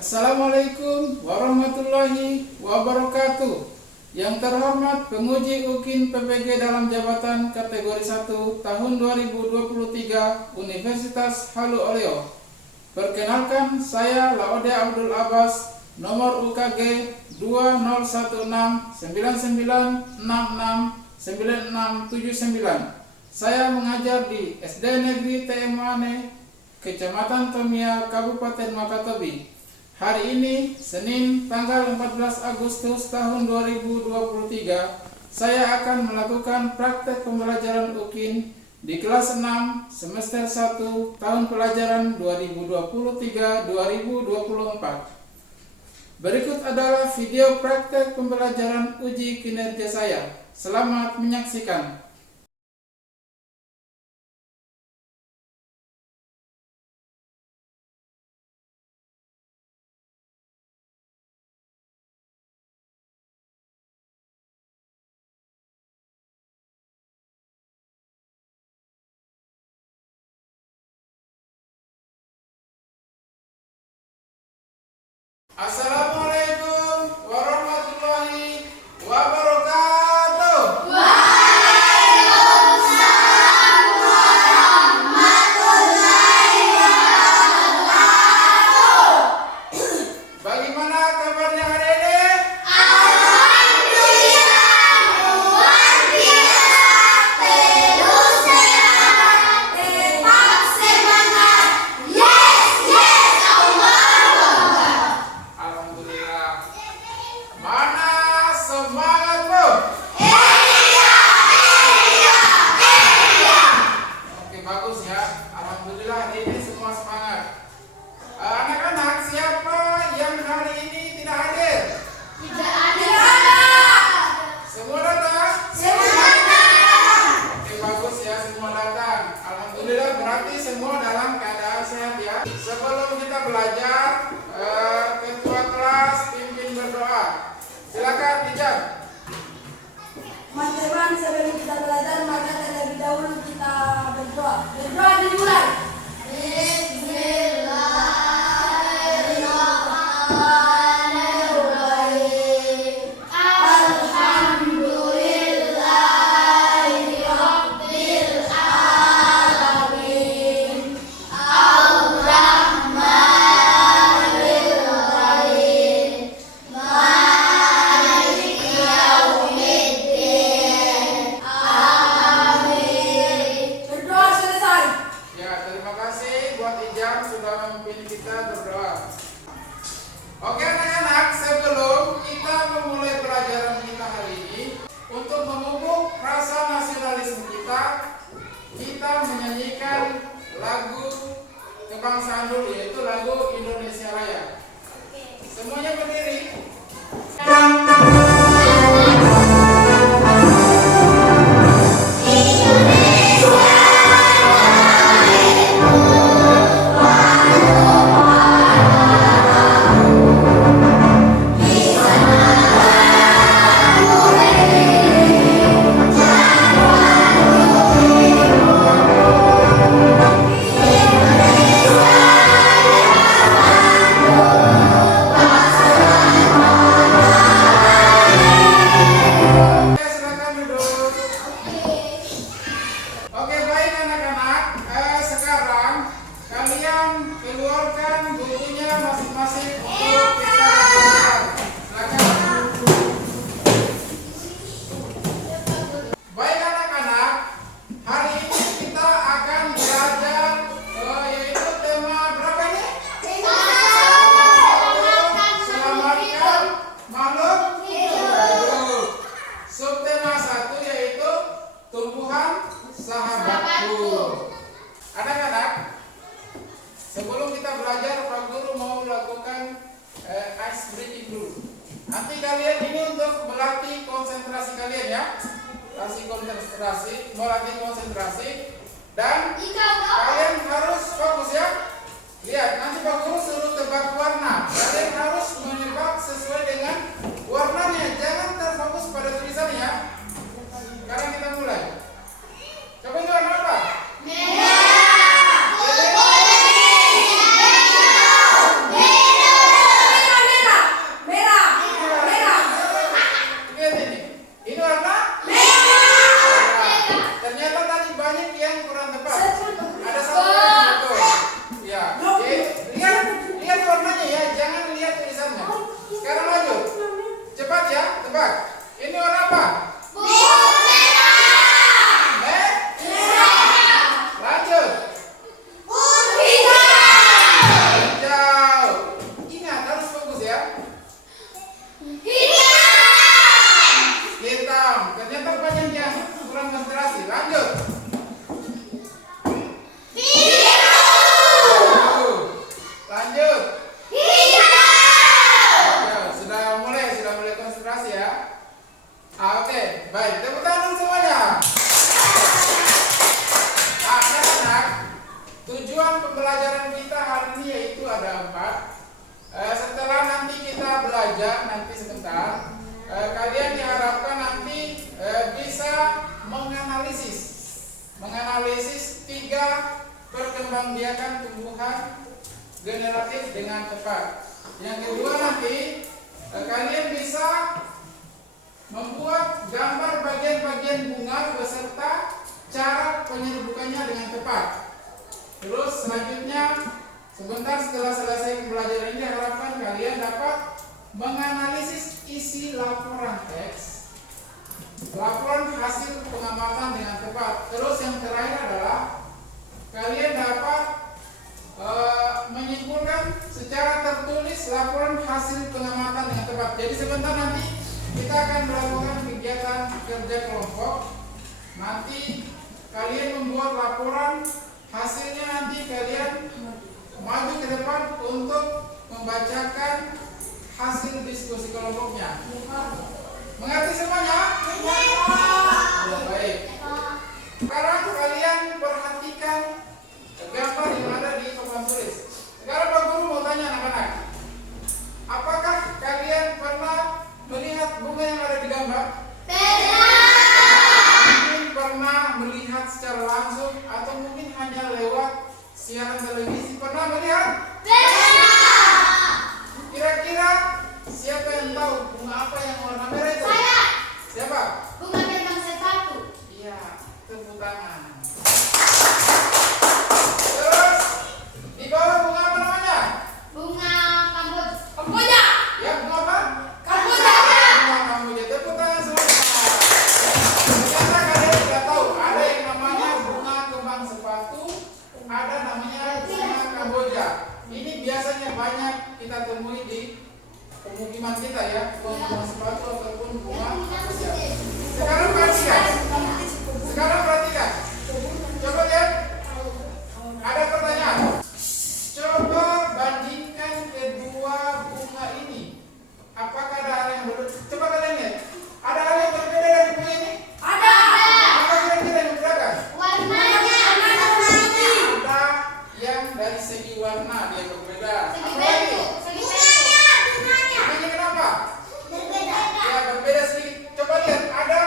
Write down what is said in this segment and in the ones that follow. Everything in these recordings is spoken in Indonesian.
Assalamualaikum warahmatullahi wabarakatuh. Yang terhormat penguji UKIN PPG dalam jabatan kategori 1 tahun 2023 Universitas Halu Oleo. Perkenalkan, saya Laode Abdul Abbas, nomor UKG 201999669679. Saya mengajar di SD Negeri TM Wane, Kecamatan Tomia, Kabupaten Wakatobi. Hari ini, Senin, tanggal 14 Agustus tahun 2023, saya akan melakukan praktek pembelajaran UKIN di kelas 6, semester 1, tahun pelajaran 2023-2024. Berikut adalah video praktek pembelajaran uji kinerja saya. Selamat menyaksikan. Assalamualaikum warahmatullahi wabarakatuh. Waalaikumsalam warahmatullahi wabarakatuh. Bagaimana kabarnya hari ini? Alhamdulillah, luar biasa. Terus sehat, tetap semangat. Yes, yes, Allah. Alhamdulillah. Mana semangatmu? Iya. Oke, bagus ya. Alhamdulillah hari ini semua semangat. Anak-anak, siapa yang hari ini tidak hadir? Tidak ada. Semua datang? Semangat. Oke, bagus ya, semua datang. Alhamdulillah, berarti semua dalam keadaan sehat ya. Sebelum kita belajar, ketua kelas pimpin berdoa. Silakan, Ijab. Teman-teman, sebelum kita belajar maka terlebih dahulu kita berdoa. Berdoa dimulai. Bismillahirrahmanirrahim. Alhamdulillahirabbil alamin. Ar-Rahmanir-Rahim. Maliki yaumiddin. Amin. Berdoa selesai. Ya, terima kasih buat Ijam sudah memimpin kita berdoa. Oke anak-anak, sebelum kita memulai pelajaran kita hari ini, untuk memupuk rasa nasionalisme kita, kita menyanyikan lagu kebangsaan dulu, yaitu lagu Indonesia Raya. Semuanya berdiri. Oke, silakan duduk. Oke, baik anak-anak. Sekarang kalian keluarkan bukunya masing-masing untuk kita belajar. Silakan. Baik anak-anak, hari ini kita akan belajar yaitu tema berapa ini? Selamatkan makhluk hidup. Subtema 1 yaitu tumbuhan sahabatku. Anak-anak, sebelum kita belajar, Pak Guru mau melakukan ice breaking dulu. Nanti kalian ini untuk melatih konsentrasi kalian ya. Melatih konsentrasi dan kalian harus fokus ya. Lihat, nanti Pak Guru suruh tebak warna. Kalian harus menebak sesuai dengan warnanya. Jangan terfokus pada tulisannya. Sekarang kita mulai. Coba ini warna apa? Merah. menganalisis 3 perkembangbiakan tumbuhan generatif dengan tepat. Yang kedua nanti kalian bisa membuat gambar bagian-bagian bunga beserta cara penyerbukannya dengan tepat. Terus selanjutnya sebentar setelah selesai pembelajaran ini diharapkan kalian dapat menganalisis isi laporan teks, laporan hasil pengamatan dengan tepat. Terus yang terakhir adalah kalian dapat menyimpulkan secara tertulis laporan hasil pengamatan dengan tepat. Jadi sebentar nanti kita akan melakukan kegiatan kerja kelompok. Nanti kalian membuat laporan hasilnya, nanti kalian maju ke depan untuk membacakan hasil diskusi kelompoknya. Mengerti semuanya? Ya, baik. Sekarang kalian perhatikan gambar yang ada di papan tulis. Sekarang Pak Guru mau tanya anak-anak, apakah kalian pernah melihat bunga yang ada di gambar? Mungkin pernah melihat secara langsung atau mungkin hanya lewat siaran televisi. Pernah melihat? Kira-kira siapa yang tahu bunga apa yang warna merah itu? Saya. Siapa? Bunga bintang satu. Iya, tepuk tangan. Terus di bawah bunga apa namanya? Bunga Kamboja. Ya, bunga apa? Kamboja. Bunga kamboja. Tepuk tangan semua. Ternyata kalian sudah tahu ada yang namanya bunga kembang sepatu, ada namanya bunga kamboja. Ini biasanya banyak kita temui di pemukiman kita ya, bunga sepatu ataupun bunga kamboja. Sekarang perhatikan. Coba lihat. Ada pertanyaan. Coba bandingkan kedua bunga ini. Apakah ada hal yang berbeda? Coba kalian lihat. Ada hal yang berbeda dari bunga ini? Ada. Apa kira-kira yang membedakan? warnanya. Ada yang dari segi warna dia berbeda. Apa lagi? Bunganya kenapa? Ya berbeda sedikit. Coba lihat. Ada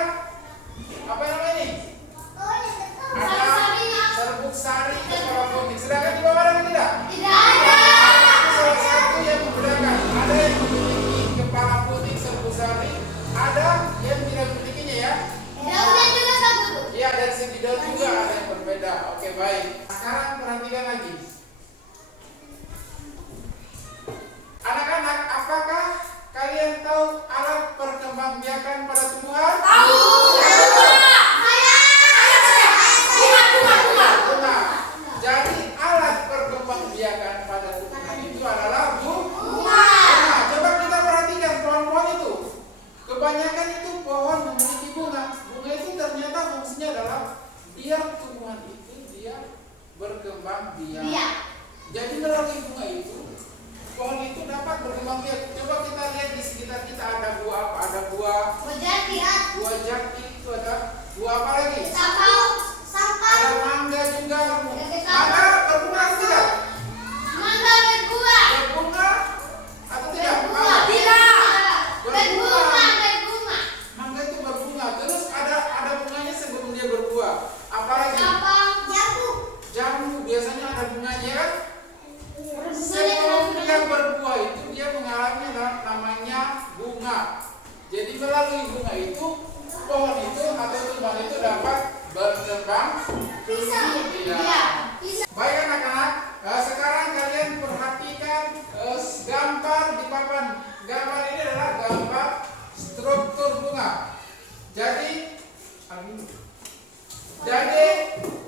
apa namanya ini? Ada serbuk sari kepala putih. Sedangkan di bawah ada tidak? Salah satu yang membedakan. Ada yang memiliki kepala putih serbuk sari, ada yang tidak memilikinya ya. Iya, dari segi daun juga ada yang berbeda. Oke, baik. Sekarang perhatikan lagi. Anak-anak, apakah kalian tahu alat perkembangbiakan pada tumbuhan? Bunga. Jadi alat perkembangbiakan pada tumbuhan itu adalah bunga. Coba kita perhatikan pohon-pohon itu. Kebanyakan itu pohon memiliki bunga. Bunga itu ternyata fungsinya adalah biar tumbuhan itu dia berkembang biak. Jadi melalui bunga itu, pohon itu dapat berkembang biak. Coba kita lihat di sekitar kita ada buah apa? Ada buah jati, itu ada buah apa lagi? Ada mangga juga. Mangga berbunga atau tidak? Berbunga atau tidak? Mangga itu berbunga. Terus ada bunganya sebelum dia berbuah. Apalagi? Jamu biasanya ada bunganya kan? Sebelum dia berbuah itu dia mengalami namanya bunga. Jadi melalui bunga itu pohon itu atau tumbuhan itu dapat berkembang biak. Baik anak-anak, sekarang kalian perhatikan gambar di papan. Gambar ini adalah gambar struktur bunga. Jadi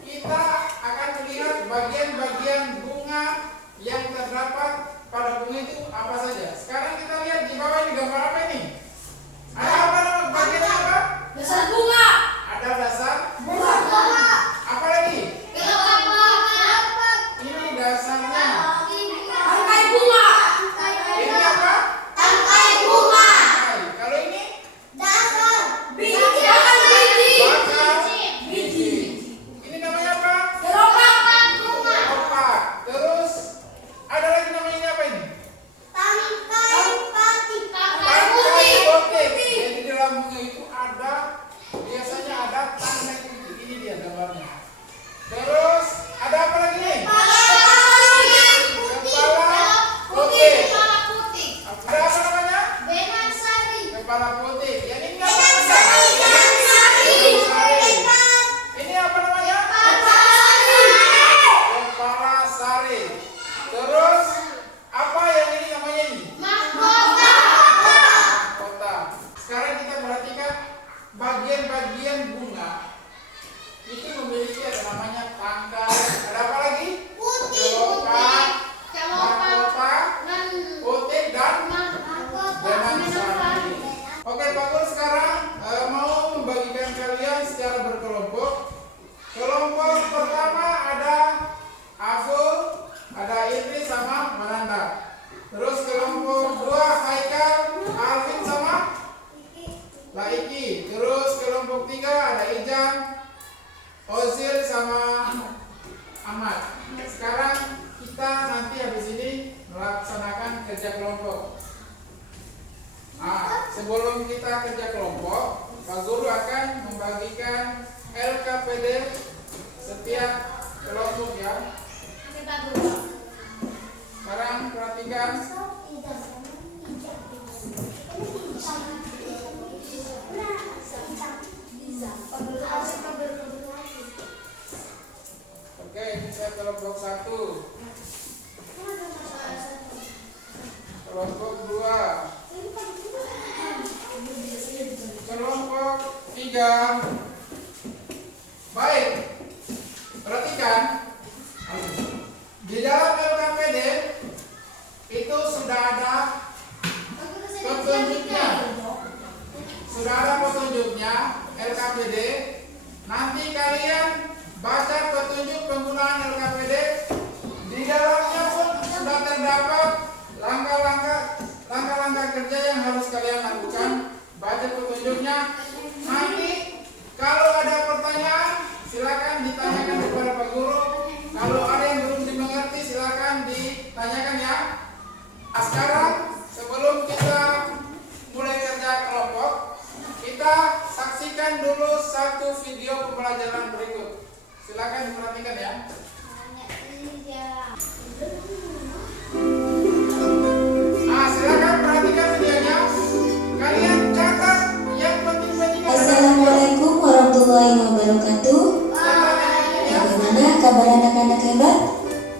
kita akan melihat bagian-bagian bunga yang terdapat pada bunga itu apa saja. Sekarang kita lihat di bawah ini gambar apa ini? Ada apa nama bagian apa? Dasar bunga. Ada dasar. Bunga. Apa lagi? Ini dasarnya. Tangkai bunga. Ini apa? Tangkai bunga. Kalau ini Biji. Bakal biji. bakal biji. Ini namanya apa? Kelopak. Kelopak. Terus ada lagi namanya apa ini? Tangkai botik. Jadi di dalam bunga itu ada Ijam, Ozil sama Ahmad. Sekarang kita nanti habis ini melaksanakan kerja kelompok. Nah, sebelum kita kerja kelompok, Pak Guru akan membagikan LKPD setiap kelompok ya. Oke, Pak Guru. Sekarang perhatikan. Oke, kita kelompok 1, kelompok 2, kelompok 3. Baik, perhatikan. Di dalam LKPD itu sudah ada petunjuknya. Sudah ada petunjuknya LKPD. Nanti kalian baca petunjuk penggunaan LKPD. Di dalamnya pun sudah terdapat langkah-langkah kerja yang harus kalian lakukan. Baca petunjuknya. Nanti kalau ada pertanyaan silakan ditanyakan kepada Pak Guru. Kalau ada yang belum dimengerti silakan ditanyakan ya. Sekarang sebelum kita mulai kerja kelompok, kita saksikan dulu satu video pembelajaran berikut. Silakan diperhatikan ya. Silakan perhatikan videonya. Kalian catat yang penting-penting. Assalamualaikum warahmatullahi wabarakatuh. Bagaimana kabar anak-anak hebat?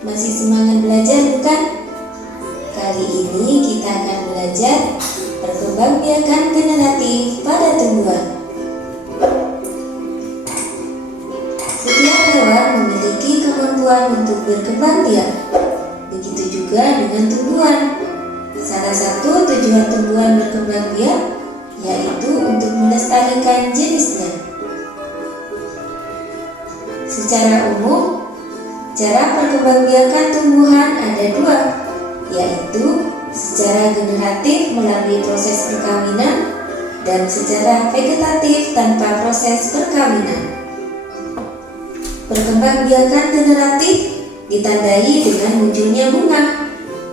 Masih semangat belajar bukan? Kali ini kita akan belajar perkembangbiakan generatif pada tumbuhan. Setiap hewan memiliki kemampuan untuk berkembang biak. Begitu juga dengan tumbuhan. Salah satu tujuan tumbuhan berkembang biak yaitu untuk melestarikan jenisnya. Secara umum, cara perkembangbiakan tumbuhan ada dua, yaitu secara generatif melalui proses perkawinan dan secara vegetatif tanpa proses perkawinan. Perkembangbiakan generatif ditandai dengan munculnya bunga.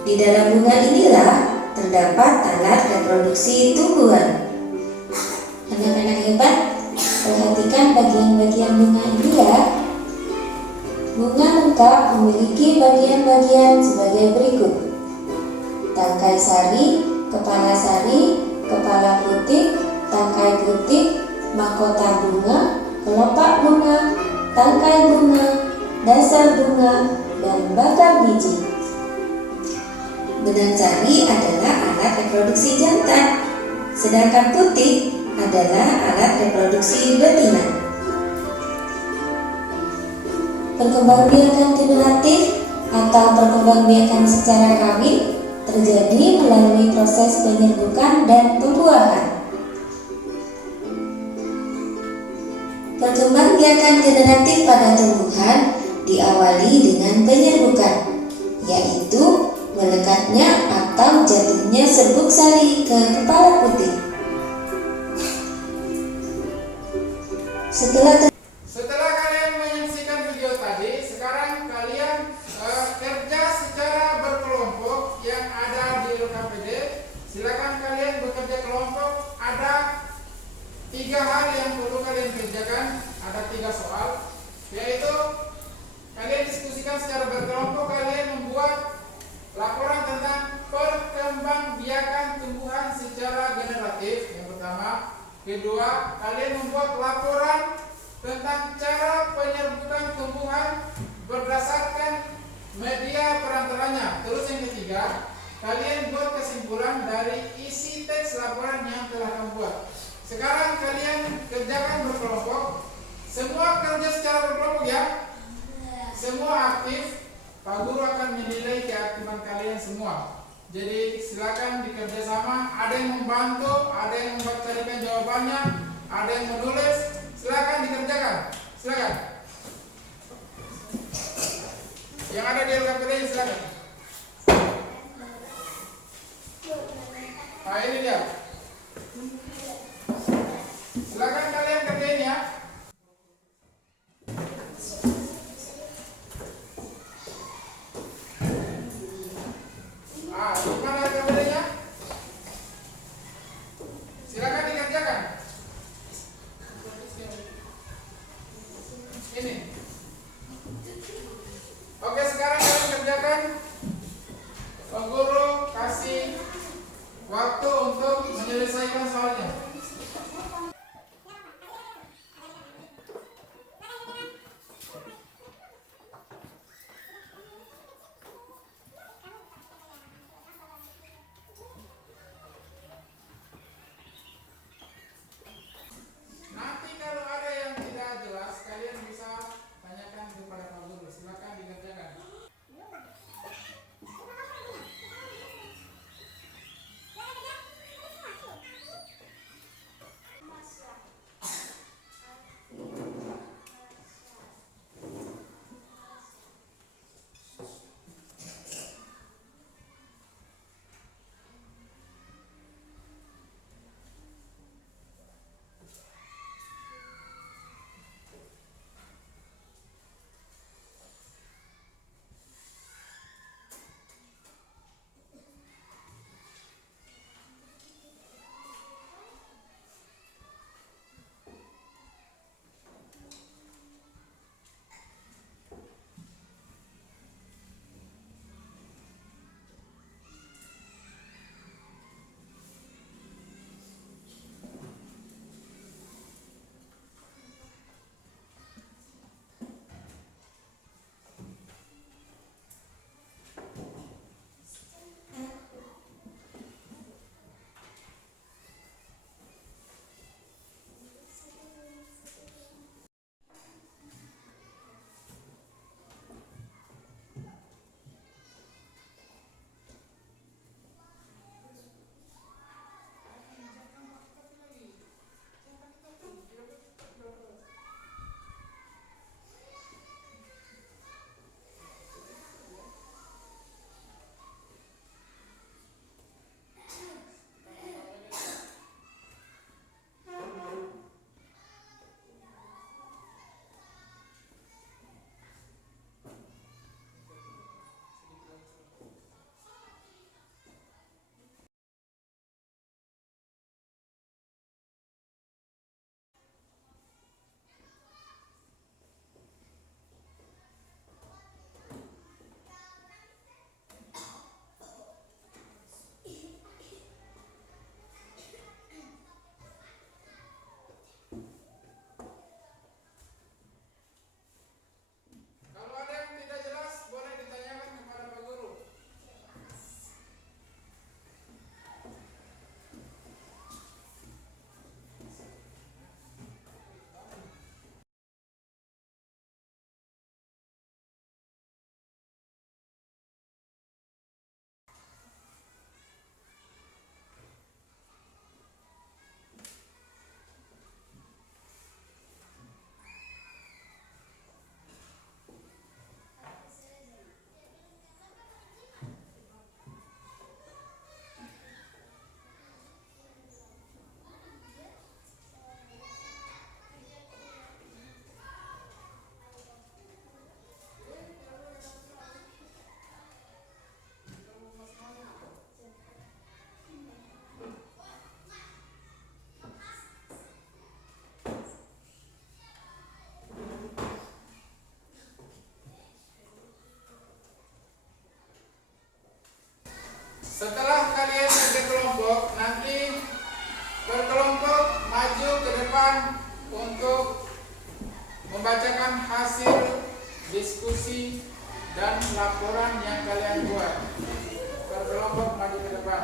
Di dalam bunga inilah terdapat alat reproduksi tumbuhan. Anak-anak hebat, perhatikan bagian-bagian bunga ini ya. Bunga lengkap memiliki bagian-bagian sebagai berikut: tangkai sari, kepala putik, tangkai putik, mahkota bunga, kelopak bunga, tangkai bunga, dasar bunga, dan batang biji. Benang sari adalah alat reproduksi jantan, sedangkan putik adalah alat reproduksi betina. Perkembangbiakan generatif atau perkembangbiakan secara kawin terjadi melalui proses penyerbukan dan pembuahan. Perkembangbiakan generatif pada tumbuhan diawali dengan penyerbukan, yaitu melekatnya atau jatuhnya serbuk sari ke kepala putik. Setelah kalian menyaksikan video tadi, sekarang kalian kerja secara berkelompok yang ada di LKPD. Silakan kalian bekerja kelompok. Ada 3 hal yang perlu kalian kerjakan. Ada 3 soal, yaitu kalian diskusikan secara berkelompok. Kalian membuat laporan tentang perkembangbiakan tumbuhan secara generatif. Yang pertama. Kedua, kalian membuat laporan tentang cara penyerbukan tumbuhan berdasarkan media perantaranya. Terus yang ketiga, kalian buat kesimpulan dari isi teks laporan yang telah kamu buat. Sekarang kalian kerjakan berkelompok. Semua kerja secara berkelompok ya. Semua aktif. Pak Guru akan menilai keaktifan kalian semua. Jadi silakan bekerja sama. Ada yang membantu, ada yang mencarikan jawabannya, ada yang menulis. Silakan dikerjakan. Silakan. Yang ada di LKPD silakan. Nah ini dia. Silakan kalian kerjain ya. Ini. Oke, sekarang kalian kerjakan. Pak Guru kasih waktu untuk menyelesaikan soalnya. Nanti kalau ada yang tidak jelas, kalian bisa tanyakan kepada Pak Guru. Silakan dikerjakan. Kalau ada yang tidak jelas, boleh ditanyakan kepada Pak Guru. Setelah kalian berkelompok, nanti berkelompok maju ke depan untuk membacakan hasil diskusi dan laporan yang kalian buat. Berkelompok maju ke depan.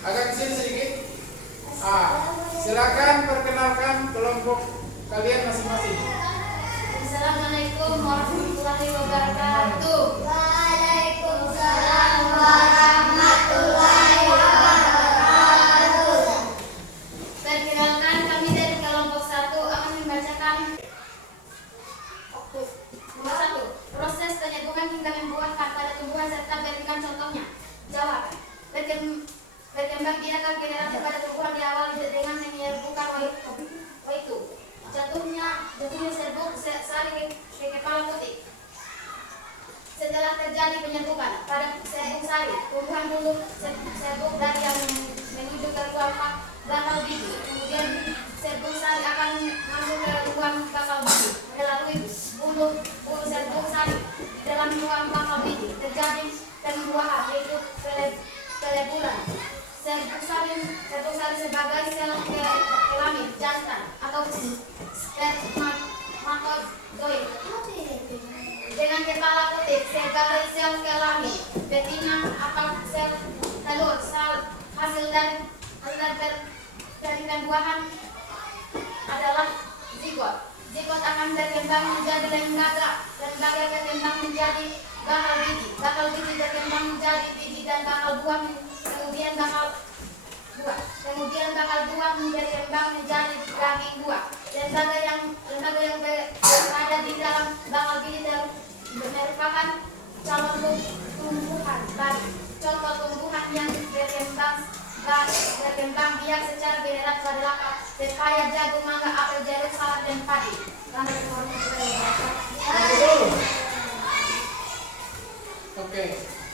Agak kesini sedikit. Silakan perkenalkan kelompok kalian masing-masing. Assalamualaikum warahmatullahi wabarakatuh. Waalaikumsalam warahmatullahi wabarakatuh. Perkenalkan, kami dari kelompok 1 akan membacakan nomor 1. Proses penyerbukan hingga membuahkan pada tumbuhan serta berikan contohnya. Jawaban. Berkembang biakan generasi pada tumbuhan diawali dengan menyerbukan itu. Jatuhnya serbuk sari ke kepala putih. Setelah terjadi penyerbukan pada serbuk sari, tumbuhan dulu serbuk dari yang menuju ke ruang bakal biji. Kemudian serbuk sari akan masuk ke ruang bakal biji. Melalui bulu serbuk sari dalam ruang bakal biji terjadi pembuahan, yaitu peleburan. Serbuk sari sebagai sel kelamin jantan atau spermatozoid dengan kepala putih sebagai sel kelamin betina atau sel telur. Hasil dari pembuahan adalah zigot. Zigot akan berkembang menjadi lembaga berkembang menjadi bakal biji. Bakal biji berkembang menjadi biji dan bakal buah, kemudian bakal buah menjadi kembang menjadi daging buah. Lembaga yang berada di dalam bakal biji merupakan calon tumbuhan baru. Contoh tumbuhan yang berkembang biak secara generasi adalah pepaya, jagung, mangga, apel, jeruk, salak, dan padi. Oke.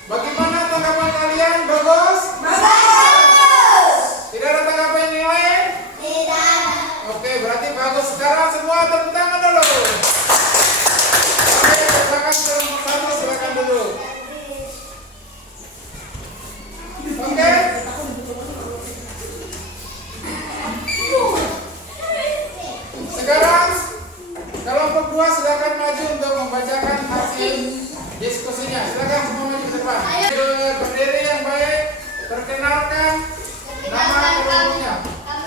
Bagaimana tanggapan kalian? Bagus? Tidak ada tanggapan yang lain? Tidak. Oke, berarti bagus. Sekarang semua tepuk tangan dulu. Oke, silakan kelompok 1, silakan dulu. Oke. Sekarang kelompok 2 silakan maju untuk membacakan hasil diskusinya. Silakan semua maju ke depan. Berdiri yang baik. Perkenalkan nama kelompoknya.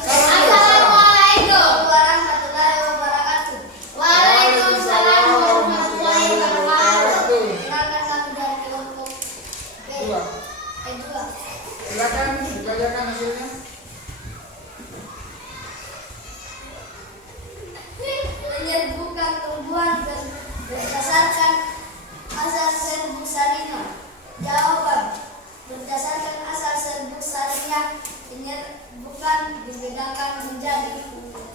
Assalamualaikum warahmatullahi wabarakatuh. Waalaikumsalam warahmatullahi wabarakatuh. Perkenalkan kami dari kelompok Dua. 2. Silakan dibacakan hasilnya. Penyerbukan tumbuhan berdasarkan asal serbuk sarinya. Jawaban. Berdasarkan asal serbuk sarinya, penyerbukan dibedakan menjadi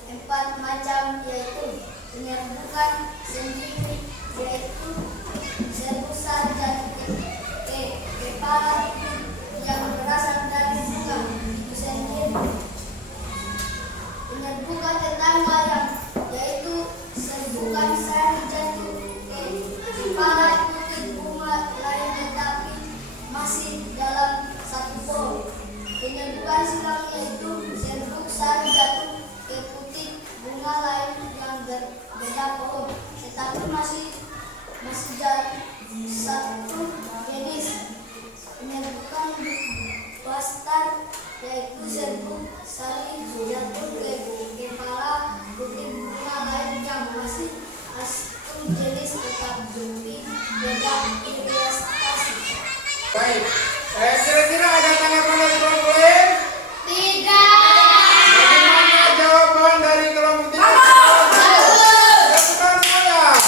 4 macam, yaitu penyerbukan sendiri, yaitu serbuk sari dari kepala yang berasal dari bunga itu sendiri. Penyerbukan tetangga yaitu serbukan sari jatuh ke kepala putih bunga lain tetapi masih dalam satu pohon. Penyerbukan silang yaitu serbuk sari jatuh ke putih bunga lain yang berbeda pohon tetapi masih jadi satu jenis. Penyerbukan wastar yaitu serbuk sari jatuh ke kepala putih bunga lain yang masih satu jenis tetapi beda investasi. Baik. Kira-kira ada tanggapan dari kelompok lain? Tidak. Bagaimana jawaban dari kelompok 3? Tepukan semuanya.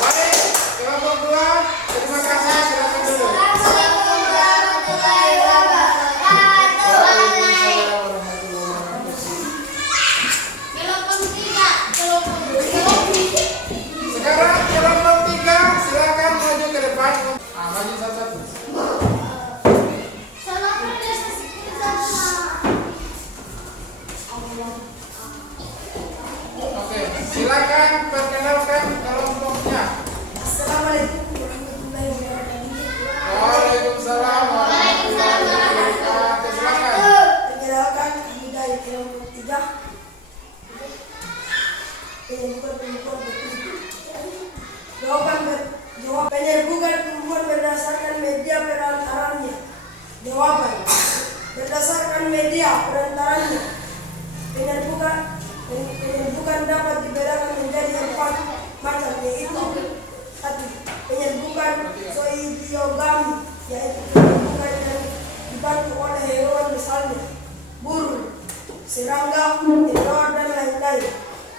Baik, kelompok 2, terima kasih. Silakan dulu. Assalamualaikum warahmatullahi wabarakatuh. Waalaikumsalam warahmatullahi wabarakatuh. Kelompok 3. Sekarang kelompok 3 silakan maju ke depan. Maju satu-satu. Jawaban. Berdasarkan media perantaranya, penyerbukan dapat dibedakan menjadi 4 macam, yaitu 1. Penyerbukan zoidiogami, yaitu penyerbukan yang dibantu oleh hewan, misalnya burung, serangga, kelelawar, dan lain-lain.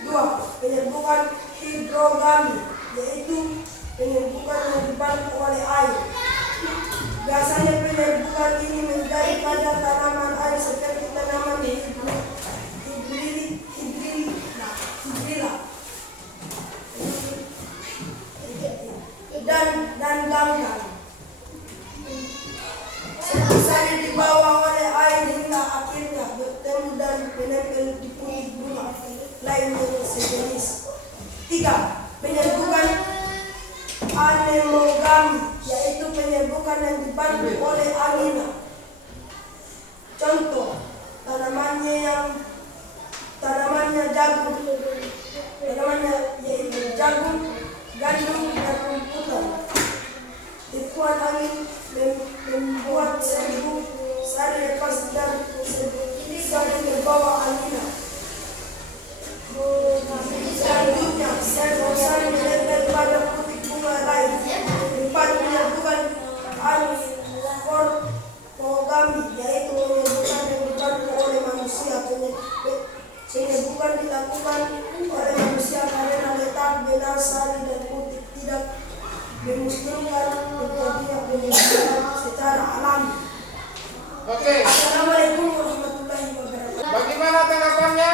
2. Penyerbukan hidrogami, yaitu penyerbukan yang dibantu oleh air. Biasanya penyerbukan ini menjadi pada tanaman air seperti tanaman hidrilla dan ganggang. Selesai dibawa oleh air hingga akhirnya bertemu dan menempel di kulit bunga lainnya sejenis. 3. Penyerbukan anemogami, yaitu penyerbukan yang dibantu oleh angina. Contoh, tanamannya yaitu jagung, gandum, dan rumputan. Tipuan angin membuat serbuk sari lepas dan sari terbawa angina. Selanjutnya, sari menempel pada putih bunga lain. 4. Penyerbukan orgami, yaitu penyerbukan yang dibantu oleh manusia. Penyerbukan dilakukan oleh manusia karena letak benar sari dan putih tidak memungkinkan terjadinya penyerbukan secara alami. Oke. Assalamualaikum warahmatullahi wabarakatuh. Bagaimana tanggapannya?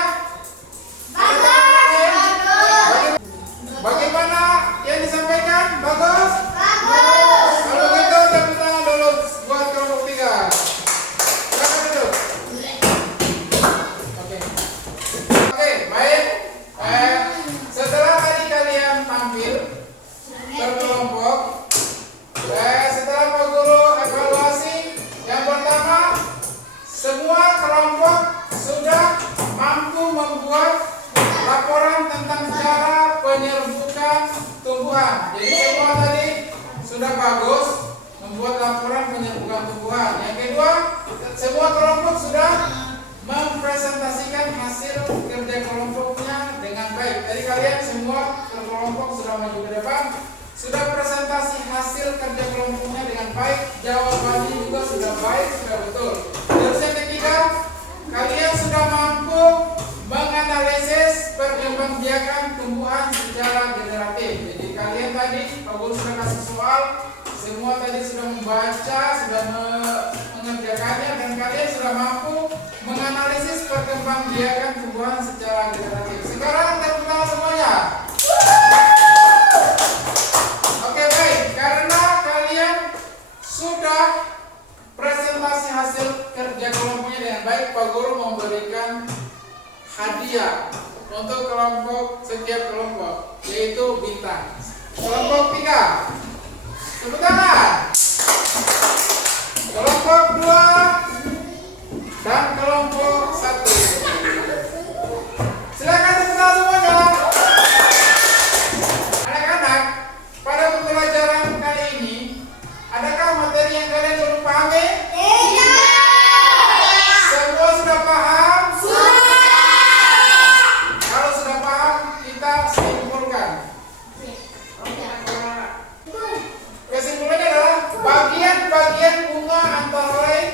Bagaimana yang disampaikan? Bagus? Kalau gitu tepuk tangan dulu buat kelompok 3. Silakan duduk. Oke, baik. Setelah tadi kalian tampil berkelompok, setelah Pak Guru evaluasi, yang pertama, semua kelompok sudah mampu membuat laporan tentang cara penyerbukan tumbuhan. Jadi semua tadi sudah bagus membuat laporan penyerbukan tumbuhan. Yang kedua, semua kelompok sudah mempresentasikan hasil kerja kelompoknya dengan baik. Tadi kalian semua kelompok sudah maju ke depan, sudah presentasi hasil kerja kelompoknya dengan baik, jawabannya juga sudah baik, sudah betul. Terus yang ketiga, kalian sudah mampu menganalisis perkembangbiakan tumbuhan secara generatif. Jadi kalian tadi, Pak Guru sudah kasih soal, semua tadi sudah membaca, sudah mengerjakannya, dan kalian sudah mampu menganalisis perkembangbiakan tumbuhan secara generatif. Sekarang tepuk tangan semuanya. Oke, baik. Karena kalian sudah presentasi hasil kerja kelompoknya dengan baik, Pak Guru memberikan hadiah untuk setiap kelompok, yaitu bintang. Kelompok 3, tepuk tangan. Kelompok 2 dan kelompok 1. Silakan tepuk tangan semuanya. Anak-anak, pada pembelajaran kali ini, adakah materi yang kalian belum pahami? Semua sudah paham? Kalau sudah paham, kita simpulkan. Kesimpulannya adalah bagian-bagian bunga antara lain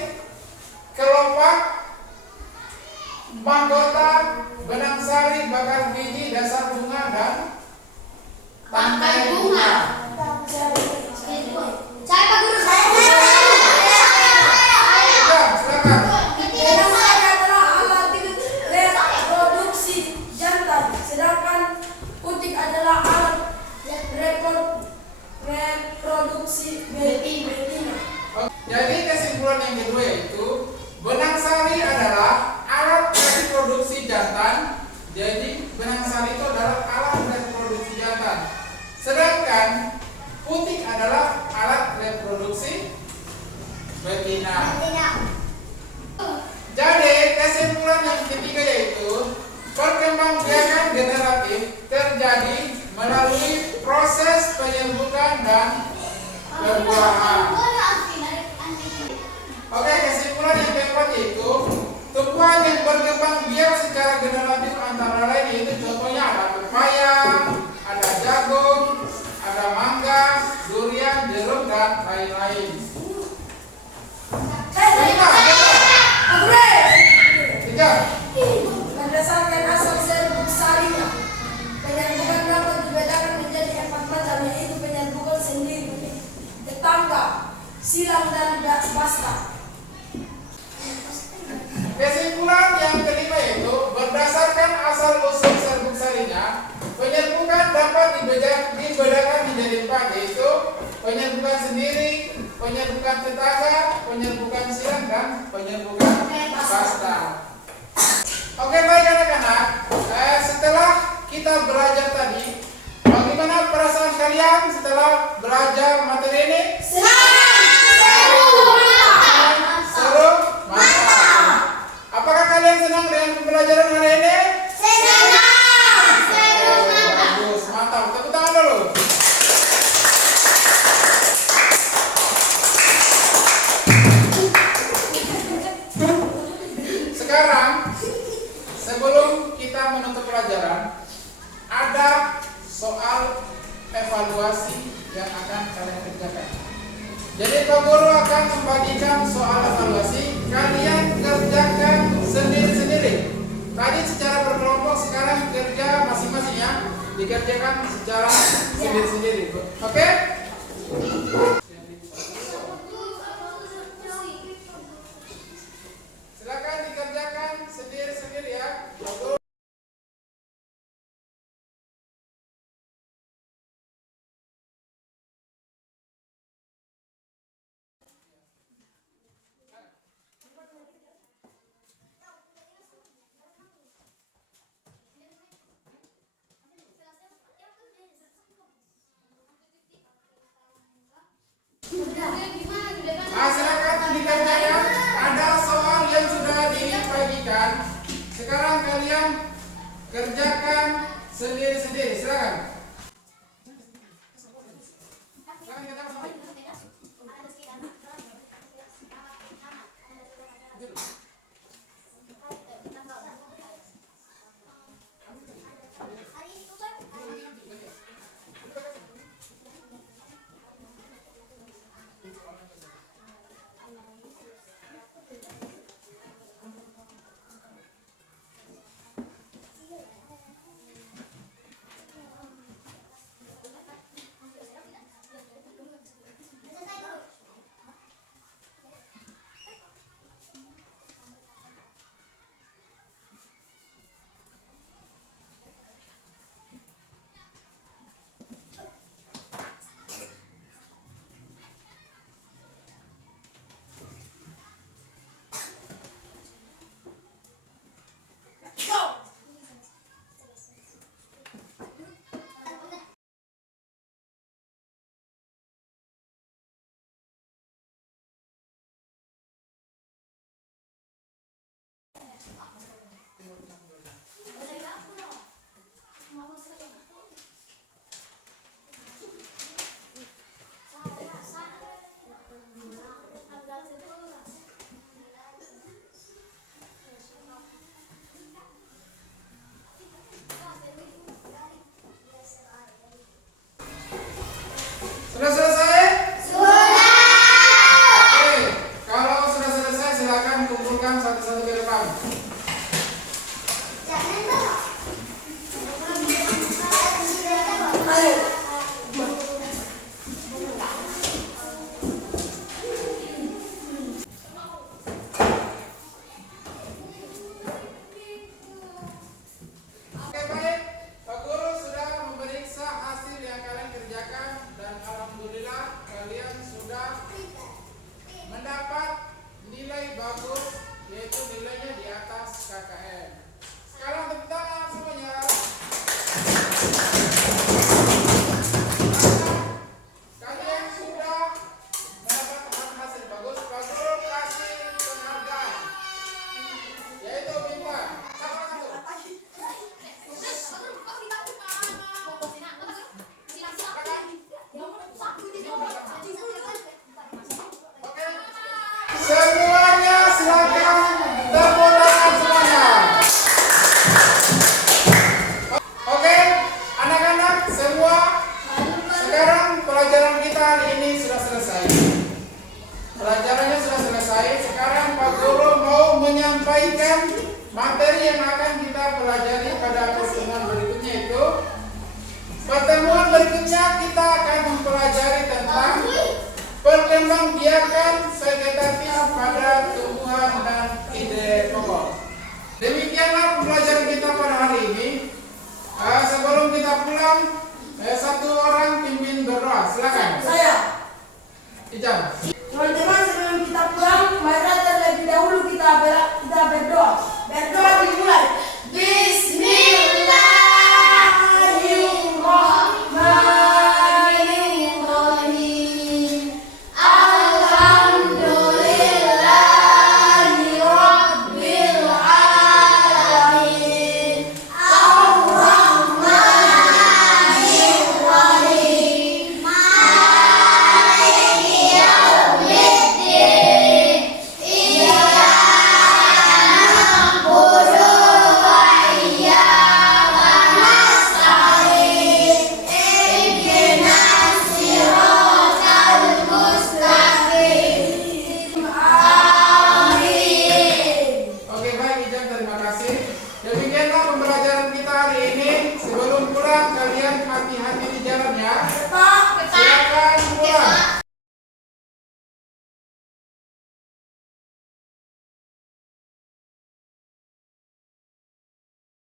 lain. Tiga. Berdasarkan asal serbuk sarinya, penyerbukan dapat dibedakan menjadi 4 macam, yaitu penyerbukan sendiri, tetangga, silang, dan basta. Kesimpulan yang kelima yaitu berdasarkan asal usul serbuk sarinya, penyerbukan dapat dibedakan menjadi 4, yaitu penyerbukan sendiri, penyerbukan tetangga, penyerbukan silang, dan penyerbukan basta. Oke, baik anak-anak, setelah kita belajar tadi, bagaimana perasaan kalian setelah belajar materi ini? Seru? Mantap. Apakah kalian senang dengan pembelajaran hari ini? Bagus, mantap. Tepuk tangan dulu. Sekarang, sebelum kita menutup pelajaran, ada soal evaluasi yang akan kalian kerjakan. Jadi Pak Guru akan membagikan soal evaluasi, kalian kerjakan sendiri-sendiri. Tadi secara berkelompok, sekarang kerja masing-masing ya, dikerjakan secara sendiri-sendiri. Oke? Silakan dikerjakan sendiri-sendiri ya. Pak Guru. Silakan dikerjakan. Ada soal yang sudah dibagikan. Sekarang kalian kerjakan sendiri-sendiri. Silakan. Silakan kita sama. uraikan materi yang akan kita pelajari pada pertemuan berikutnya itu. Pertemuan berikutnya kita akan mempelajari tentang perkembangbiakan vegetatif pada